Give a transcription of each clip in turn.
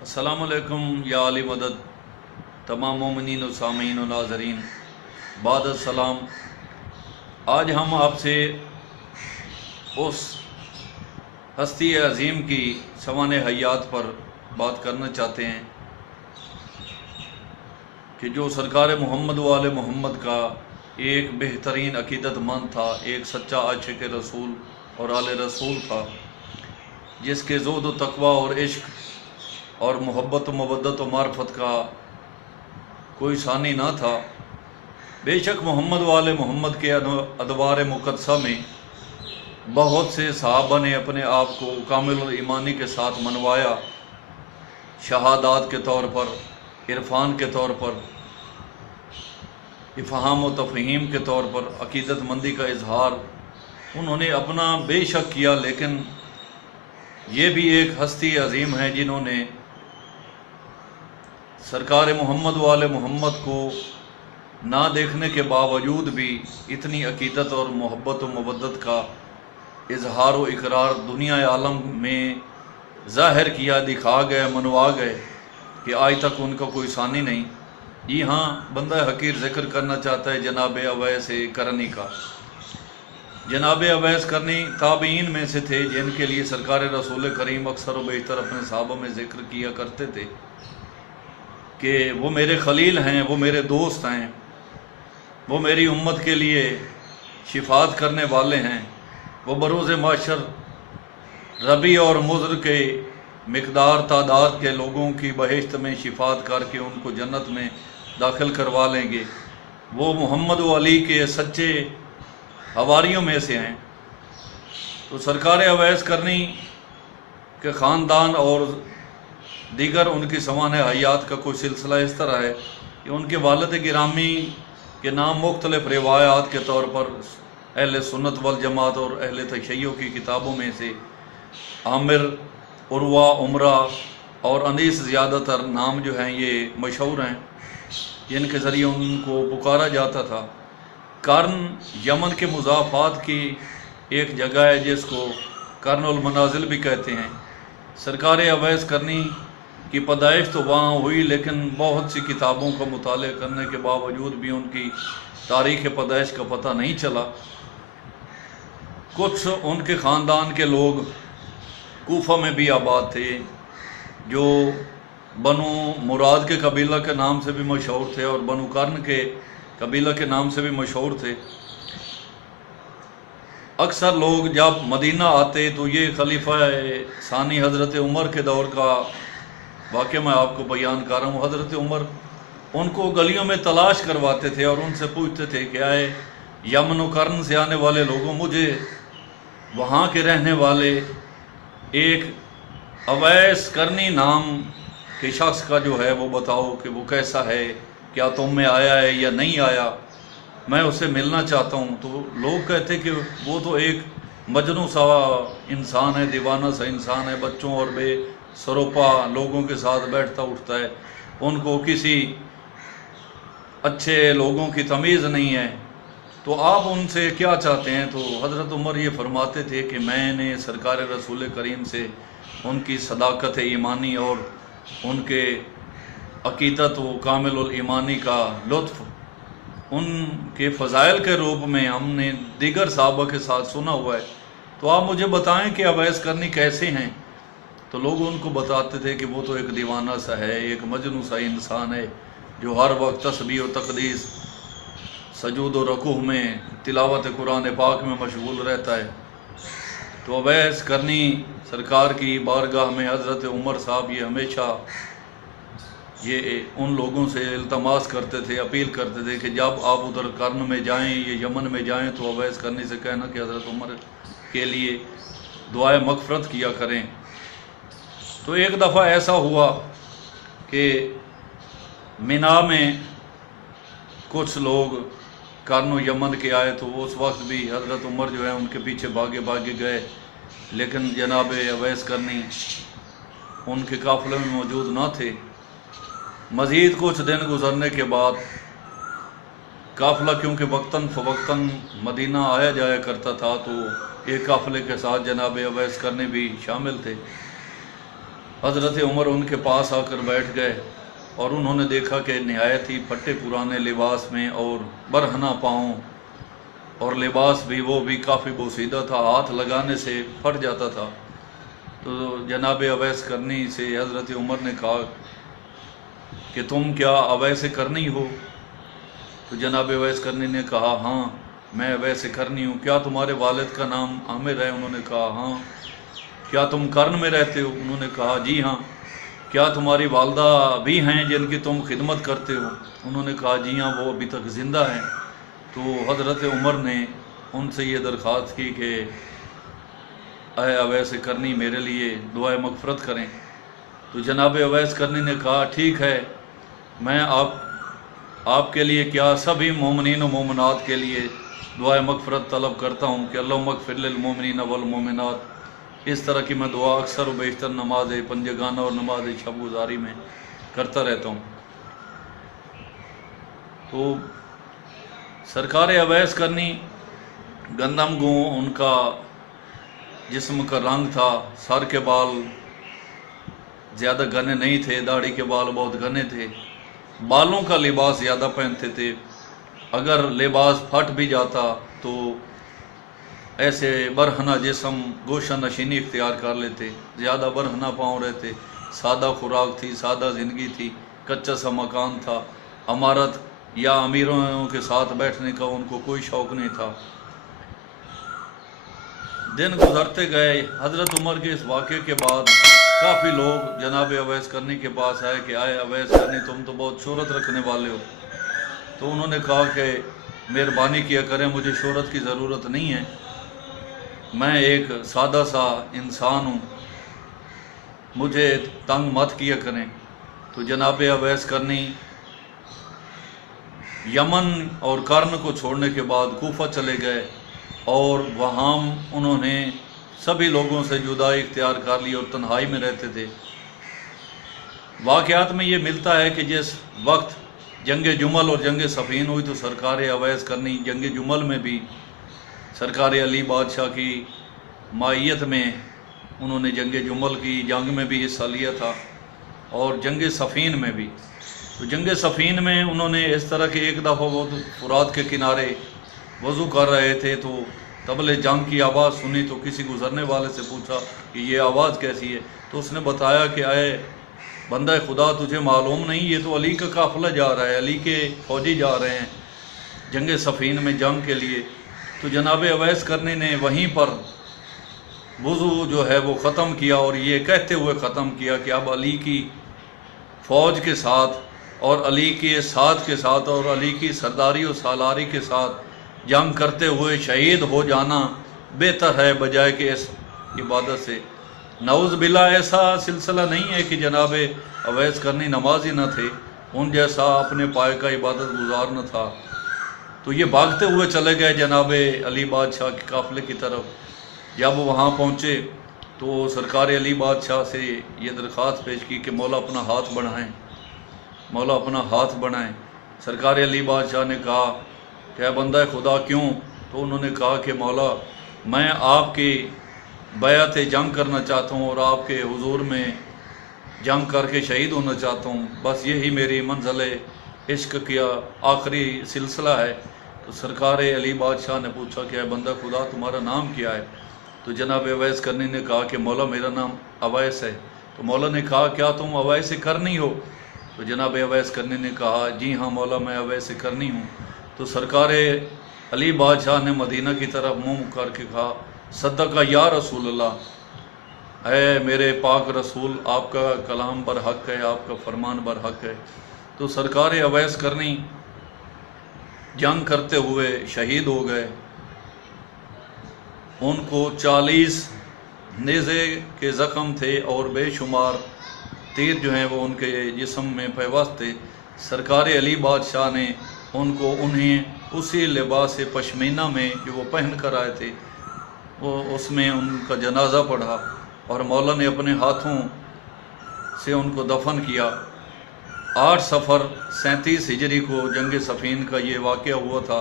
السلام علیکم یا علی مدد تمام مومنین و سامعین و ناظرین، بعد السلام۔ آج ہم آپ سے اس ہستی عظیم کی سوانح حیات پر بات کرنا چاہتے ہیں کہ جو سرکار محمد و آل محمد کا ایک بہترین عقیدت مند تھا، ایک سچا عاشق رسول اور آل رسول تھا، جس کے زہد و تقوی اور عشق اور محبت و مودت و معرفت کا کوئی ثانی نہ تھا۔ بے شک محمد و آل محمد کے ادوار مقدسہ میں بہت سے صحابہ نے اپنے آپ کو کامل ایمانی کے ساتھ منوایا، شہادات کے طور پر، عرفان کے طور پر، افہام و تفہیم کے طور پر، عقیدت مندی کا اظہار انہوں نے اپنا بے شک کیا، لیکن یہ بھی ایک ہستی عظیم ہے جنہوں نے سرکار محمد و آل محمد کو نہ دیکھنے کے باوجود بھی اتنی عقیدت اور محبت و مودت کا اظہار و اقرار دنیا عالم میں ظاہر کیا، دکھا گئے، منوا گئے کہ آج تک ان کا کوئی ثانی نہیں۔ جی ہاں، بندہ حقیر ذکر کرنا چاہتا ہے جناب اویس کرنی کا۔ جناب اویس کرنی تابعین میں سے تھے جن کے لیے سرکار رسول کریم اکثر و بیشتر اپنے صحابہ میں ذکر کیا کرتے تھے کہ وہ میرے خلیل ہیں، وہ میرے دوست ہیں، وہ میری امت کے لیے شفاعت کرنے والے ہیں، وہ بروز محشر ربی اور مضر کے مقدار تعداد کے لوگوں کی بہشت میں شفاعت کر کے ان کو جنت میں داخل کروا لیں گے۔ وہ محمد و علی کے سچے حواریوں میں سے ہیں۔ تو سرکار اویس کرنی کے خاندان اور دیگر ان کی سوانح حیات کا کوئی سلسلہ اس طرح ہے کہ ان کے والد گرامی کے نام مختلف روایات کے طور پر اہل سنت والجماعت اور اہل تشیع کی کتابوں میں سے عامر، عروہ، عمرہ اور انیس زیادہ تر نام جو ہیں یہ مشہور ہیں، جن کے ذریعے ان کو پکارا جاتا تھا۔ قرن یمن کے مضافات کی ایک جگہ ہے جس کو قرن المنازل بھی کہتے ہیں۔ سرکار اویس کرنی کی پیدائش تو وہاں ہوئی، لیکن بہت سی کتابوں کا مطالعہ کرنے کے باوجود بھی ان کی تاریخ پیدائش کا پتہ نہیں چلا۔ کچھ ان کے خاندان کے لوگ کوفہ میں بھی آباد تھے جو بنو مراد کے قبیلہ کے نام سے بھی مشہور تھے اور بنو قرن کے قبیلہ کے نام سے بھی مشہور تھے۔ اکثر لوگ جب مدینہ آتے تو یہ خلیفہ ثانی حضرت عمر کے دور کا واقعہ میں آپ کو بیان کر رہا ہوں۔ حضرت عمر ان کو گلیوں میں تلاش کرواتے تھے اور ان سے پوچھتے تھے کہ آئے یمن و قرن سے آنے والے لوگوں، مجھے وہاں کے رہنے والے ایک اویس کرنی نام کے شخص کا جو ہے وہ بتاؤ کہ وہ کیسا ہے، کیا تم میں آیا ہے یا نہیں آیا، میں اسے ملنا چاہتا ہوں۔ تو لوگ کہتے کہ وہ تو ایک مجنوں سا انسان ہے، دیوانہ سا انسان ہے، بچوں اور بے سروپا لوگوں کے ساتھ بیٹھتا اٹھتا ہے، ان کو کسی اچھے لوگوں کی تمیز نہیں ہے، تو آپ ان سے کیا چاہتے ہیں؟ تو حضرت عمر یہ فرماتے تھے کہ میں نے سرکار رسول کریم سے ان کی صداقت ایمانی اور ان کے عقیدت و کامل الایمانی کا لطف ان کے فضائل کے روپ میں ہم نے دیگر صحابہ کے ساتھ سنا ہوا ہے، تو آپ مجھے بتائیں کہ اویس کرنی کیسے ہیں؟ تو لوگ ان کو بتاتے تھے کہ وہ تو ایک دیوانہ سا ہے، ایک مجنوں سا انسان ہے جو ہر وقت تسبیح و تقدیس، سجود و رکوع میں، تلاوت قرآن پاک میں مشغول رہتا ہے۔ تو اویس کرنی سرکار کی بارگاہ میں حضرت عمر صاحب یہ ہمیشہ یہ ان لوگوں سے التماس کرتے تھے، اپیل کرتے تھے کہ جب آپ ادھر قرن میں جائیں، یہ یمن میں جائیں، تو اویس کرنی سے کہنا کہ حضرت عمر کے لیے دعائے مغفرت کیا کریں۔ تو ایک دفعہ ایسا ہوا کہ مینا میں کچھ لوگ قرن و یمن کے آئے، تو اس وقت بھی حضرت عمر جو ہے ان کے پیچھے بھاگے گئے، لیکن جناب اویس کرنی ان کے قافلے میں موجود نہ تھے۔ مزید کچھ دن گزرنے کے بعد قافلہ کیونکہ وقتاً فوقتاً مدینہ آیا جایا کرتا تھا، تو ایک قافلے کے ساتھ جناب اویس کرنی بھی شامل تھے۔ हज़रत उमर उनके पास आकर बैठ गए और उन्होंने देखा कि नहायत ही फटे पुराने लिबास में और बरहना पाँव और लिबास भी वो भी काफ़ी बोसीदा था, हाथ लगाने से फट जाता था। तो जनाब अवैस करनी से हज़रत उमर ने कहा कि तुम क्या अवैस करनी हो? तो जनाब अवैस करनी ने कहा हाँ मैं अवैस करनी हूँ। क्या तुम्हारे वालिद का नाम आमिर है? उन्होंने कहा हाँ। क्या तुम कर्न में रहते हो? उन्होंने कहा जी हाँ। क्या तुम्हारी वालदा भी हैं जिनकी तुम खिदमत करते हो? उन्होंने कहा जी हाँ वो अभी तक ज़िंदा हैं। तो हज़रत उमर ने उनसे ये दरख्वास्त की कि अय अवैस करनी मेरे लिए दुआ मगफ़रत करें। तो जनाब अवैस करनी ने कहा ठीक है, मैं आपके लिए क्या सभी मोमिनीन और मोमिनात के लिए दुआ मगफ़रत तलब करता हूँ कि अल्लाह मग़फ़िर लिल मोमिनीन वल मोमिनात। इस तरह की मैं दुआ अक्सर व बेशतर नमाज पंजगाना और नमाज शब गुजारी में करता रहता हूँ। तो सरकार अवैस करनी गंदम गो उनका जिस्म का रंग था, सर के बाल ज़्यादा घने नहीं थे, दाढ़ी के बाल बहुत घने थे, बालों का लिबास ज़्यादा पहनते थे। अगर लिबास फट भी जाता तो ऐसे बरहना जिस्म गोशा नशीनी इख्तियार कर लेते, ज़्यादा बरहना पाँव रहते। सादा खुराक थी, सादा ज़िंदगी थी, कच्चा सा मकान था, अमारत या अमीरों के साथ बैठने का उनको कोई शौक़ नहीं था। दिन गुजरते गए। हज़रत उमर के इस वाक़े के बाद काफ़ी लोग जनाब अवैस करनी के पास आए कि आए अवैस करनी तुम तो बहुत शोहरत रखने वाले हो। तो उन्होंने कहा कि मेहरबानी किया करें, मुझे शोहरत की ज़रूरत नहीं है, मैं एक सादा सा इंसान हूँ, मुझे तंग मत किया करें। तो जनाब अवैस करनी यमन और कर्न को छोड़ने के बाद कूफा चले गए और वहाँ उन्होंने सभी लोगों से जुदाई इख्तियार कर ली और तन्हाई में रहते थे। वाक़यात में ये मिलता है कि जिस वक्त जंग जुमल और जंग सफ़ीन हुई तो सरकार अवैस करनी जंग जुमल में भी सरकार अली बादशाह की मायत में उन्होंने जंग जुमल की जंग में भी हिस्सा लिया था और जंग सफ़ीन में भी। तो जंग सफ़ीन में उन्होंने इस तरह के एक दफ़ा वो फुरात के किनारे वज़ू कर रहे थे तो तबले जंग की आवाज़ सुनी। तो किसी गुज़रने वाले से पूछा कि ये आवाज़ कैसी है? तो उसने बताया कि आए बंदा खुदा तुझे मालूम नहीं, ये तो अली का काफ़िला जा रहा है, अली के फ़ौजी जा रहे हैं जंग सफ़ीन में जंग के लिए। तो जनाब अवैस करने ने वहीं पर वज़ू जो है वो ख़त्म किया और ये कहते हुए ख़त्म किया कि अब अली की फ़ौज के साथ और अली के साथ के साथ और अली की सरदारी और सालारी के साथ जंग करते हुए शहीद हो जाना बेहतर है बजाय कि इस इबादत से। नऊज़ बिल्ला ऐसा सिलसिला नहीं है कि जनाब अवैस करनी नमाजी न थे, उन जैसा अपने पाए का इबादत गुजार न था। तो ये भागते हुए चले गए जनाब अली बादशाह के काफ़िले की तरफ। जब वहाँ पहुँचे तो सरकार अली बादशाह से ये दरख्वास्त पेश की कि मौला अपना हाथ बढ़ाएँ, मौला अपना हाथ बढ़ाएँ। सरकार अली बादशाह ने कहा क्या बंदा खुदा क्यों? तो उन्होंने कहा कि मौला मैं आपकी बैअत जंग करना चाहता हूँ और आपके हुजूर में जंग करके शहीद होना चाहता हूँ, बस यही मेरी मंज़िल इश्क का आखिरी सिलसिला है। तो सरकार अली बादशाह ने पूछा कि बंदा खुदा तुम्हारा नाम क्या है? तो जनाब अवैस करनी ने कहा कि मौला मेरा नाम अवैस है। तो मौला ने कहा क्या तुम अवैस करनी हो? तो जनाब अवैस करनी ने कहा जी हाँ मौला मैं अवैस करनी हूँ। तो सरकार अली बादशाह ने मदीना की तरफ मुँह करके कहा सद्दका या रसूल अल्लाह, है मेरे पाक रसूल आपका कलाम बर हक है, आपका फरमान बर हक है। तो सरकार अवैस करनी जंग करते हुए शहीद हो गए। उनको 40 नेज़े के ज़ख्म थे और बेशुमार तीर जो हैं वो उनके जिस्म में पैवस्त थे। सरकार अली बादशाह ने उनको उन्हें उसी लिबास पश्मीना में जो वो पहन कर आए थे वो उसमें उनका जनाजा पढ़ा और मौला ने अपने हाथों से उनको दफन किया। 8 सफ़र 37 हिजरी को जंग सफ़ीन का ये वाक़या हुआ था।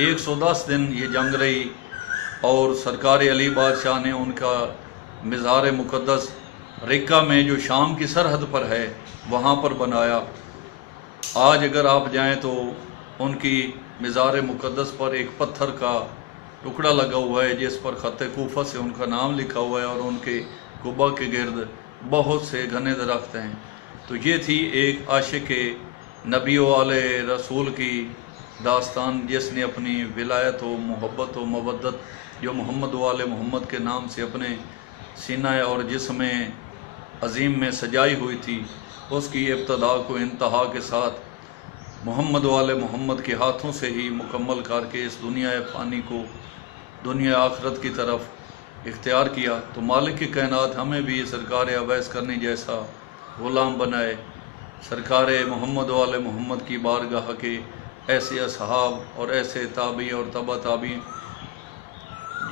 110 दिन ये जंग रही और सरकार अली बादशाह ने उनका मज़ार मुक़द्दस रिक्का में जो शाम की सरहद पर है वहाँ पर बनाया। आज अगर आप जाएं तो उनकी मज़ार मुक़द्दस पर एक पत्थर का टुकड़ा लगा हुआ है जिस पर ख़त कूफा से उनका नाम लिखा हुआ है और उनके कुबा के गिर्द बहुत से घने दरख्त हैं। तो ये थी एक आशिक नबी वाले रसूल की दास्तान जिसने अपनी विलायत व मोहब्बत व मवद्दत जो मोहम्मद वाले मोहम्मद के नाम से अपने सीना और जिस्म अजीम में सजाई हुई थी, उसकी इब्तदा को इंतहा के साथ मोहम्मद वाले मोहम्मद के हाथों से ही मुकम्मल करके इस दुनिया फ़ानी को दुनिया आखरत की तरफ इख्तियार किया। तो मालिक की कायनात हमें भी सरकार अवैस करने जैसा ग़ुलाम बनाए, सरकार मोहम्मद वाले मोहम्मद की बारगाह के ऐसे असहाब और ऐसे ताबी और तबा ताबी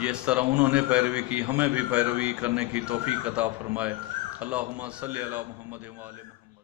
जिस तरह उन्होंने पैरवी की हमें भी पैरवी करने की तौफीक अता फरमाए। अल्लाहुम्मा सल्ली अला मुहम्मद व आले मुहम्मद।